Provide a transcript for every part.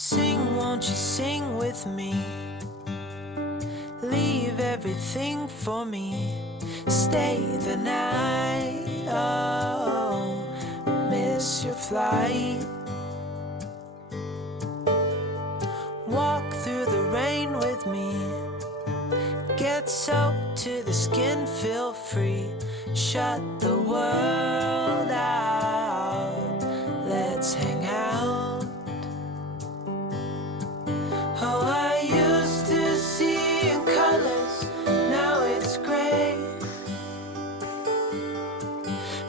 Sing, won't you sing with me? Leave everything for me. Stay the night, oh, miss your flight. Walk through the rain with me. Get soaked to the skin, feel free. Shut the world out, let's hang out. Oh, I used to see in colors, now it's gray.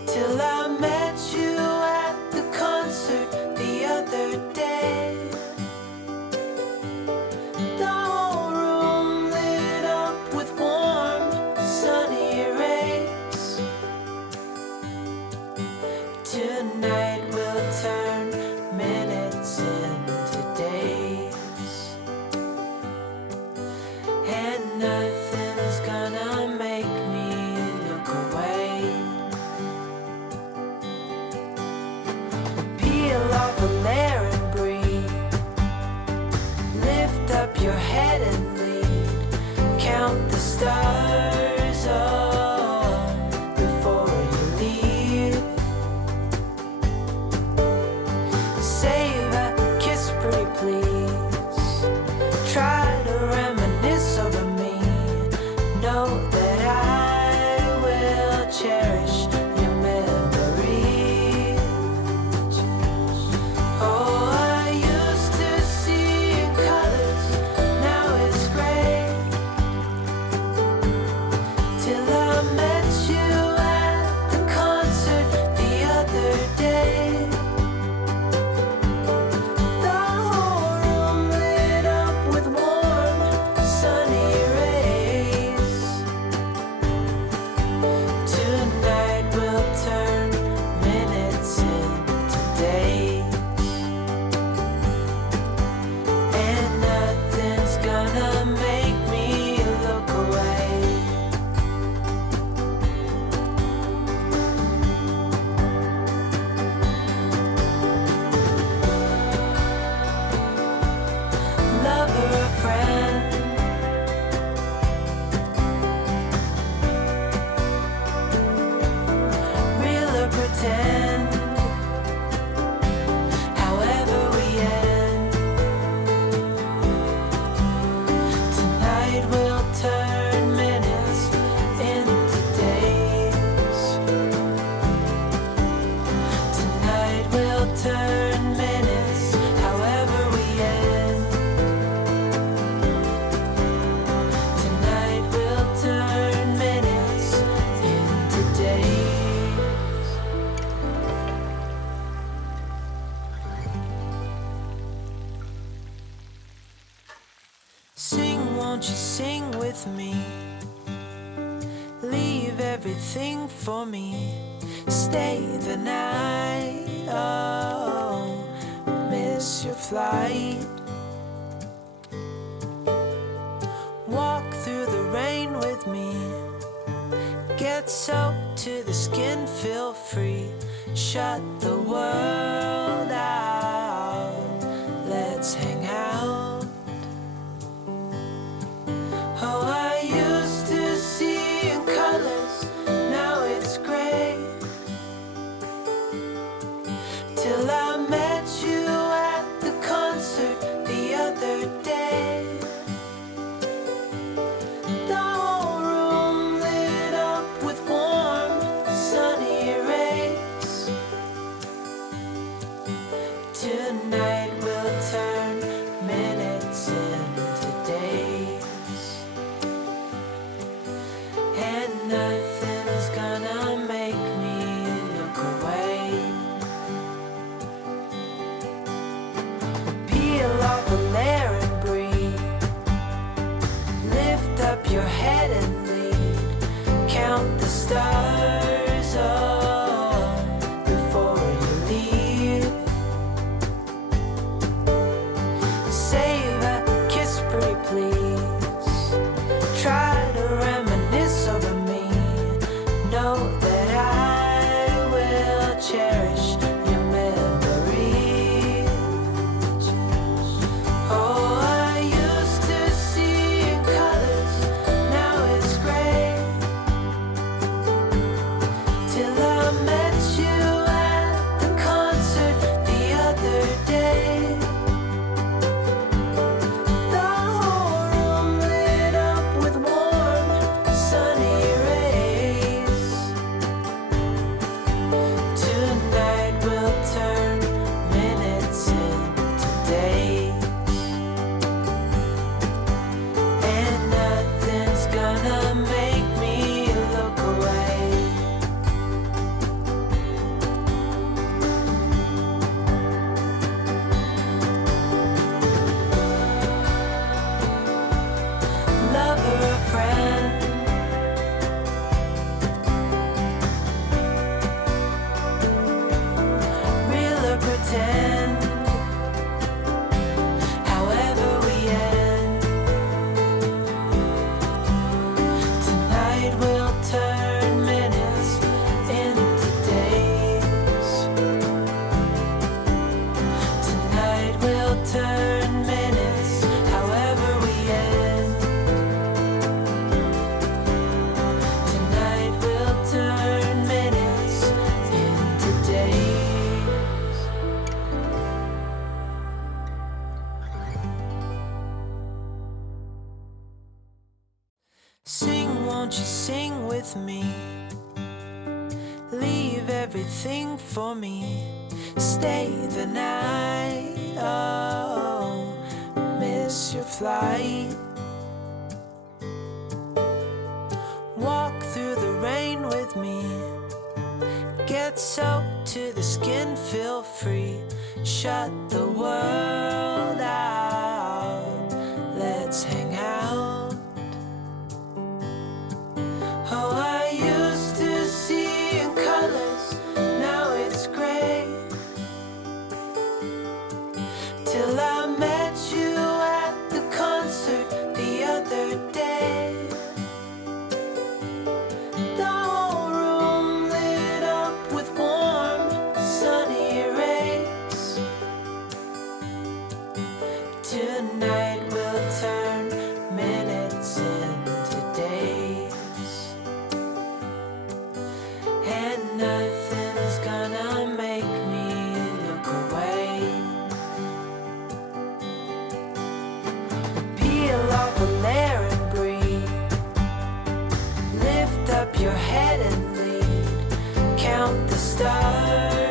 Till I met you at the concert the other day. The whole room lit up with warm, sunny rays. Tonight we'll turn minutes into days. And nothing's gonna make me look away. Peel off a layer and breathe. Lift up your head and lead. Count the stars, oh, before you leave. Save a kiss, pretty please. Try to reminisce over me. Know that I will cherish your memory. Oh, I used to see in colors, now it's gray. Till I met you at the concert the other day. The whole room lit up with warm, sunny rays. Tonight we'll turn minutes into days. And nothing's gonna make me look away. Lover or friend, real or pretend, however we end. Tonight we'll turn minutes into days. Tonight we'll turn minutes, however we end. Tonight we'll turn minutes into days. Sing, won't you sing with me? Leave everything for me. Stay the night, oh, miss your flight. Walk through the rain with me. Get soaked to the skin, feel free. Shut the world out, let's hang out. Oh, I used to see in colors, now it's gray. Till I met you at the concert the other day. The whole room lit up with warm, sunny rays. Tonight we'll turn minutes into days. And nothing's gonna make me look away. Peel off a layer and breathe. Lift up your head and lead. Count the stars, oh, before you leave. Save a kiss, pretty please. Try to reminisce over me. Know that I will cherish your memory. Sing, won't you sing with me? Leave everything for me. Stay the night. Oh, miss your flight. Walk through the rain with me. Get soaked to the skin, feel free. Shut the world out. Let's hang out. Oh, I used to see in colors, now it's gray. Till I met you at the concert the other day. The whole room lit up with warm, sunny rays. Tonight we'll turn minutes into days, and nothing's gonna make me look away. Peel off a layer and breathe. Lift up your head and lead. Count the stars.